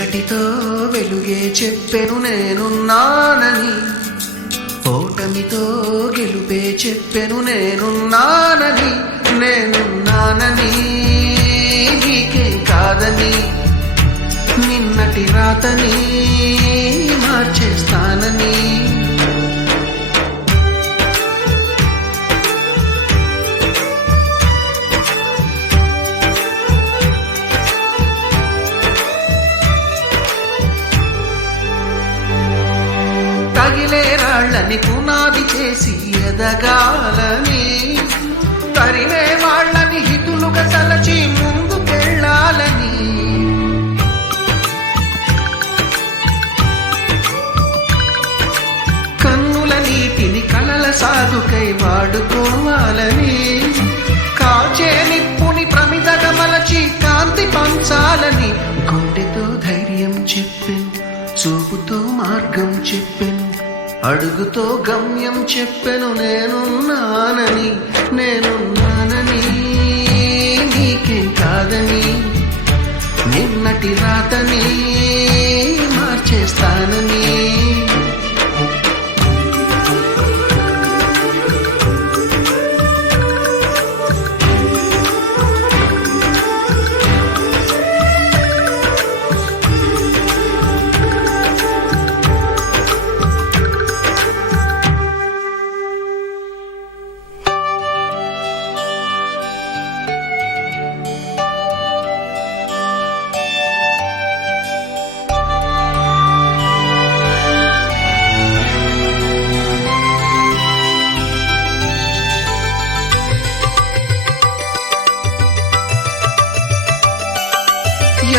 చీకటితో వెలుగే చెప్పెను నేనున్నానని, ఓటమితో గెలుపే చెప్పెను నేనున్నానని. నేనున్నానని నీకేం కాదని, నిన్నటి రాతని మార్చేస్తానని. తగిలే రాళ్ళని పునాది చేసి ఎదగాలని, తరిమే వాళ్ళని హితులుగా తలచి ముందుకెళ్ళాలని. కన్నుల నీటిని కలల సాగుకై వాడుకోవాలని, కాచే నిప్పుని ప్రమిదగా మలచి కాంతి పంచాలని. గుండెతో ధైర్యం చెప్పెను, చూపుతో మార్గం చెప్పెను, అడుగుతో గమ్యం చెప్పెను నేనున్నానని. నేనున్నానని నీకేం కాదని, నిన్నటి రాతని మార్చేస్తానని.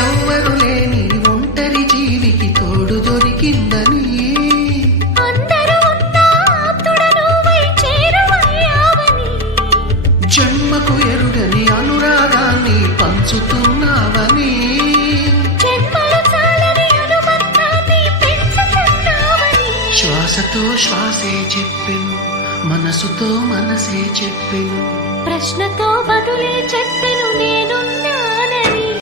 ఎవ్వరు లేని ఒంటరి జీవికి తోడు దొరికిందని, జన్మకు ఎరుగని అనురాగాన్ని పంచుతున్నావని. శ్వాసతో శ్వాసే చెప్పెను, మనసుతో మనసే చెప్పెను, ప్రశ్నతో బదులే చెప్పెను నేను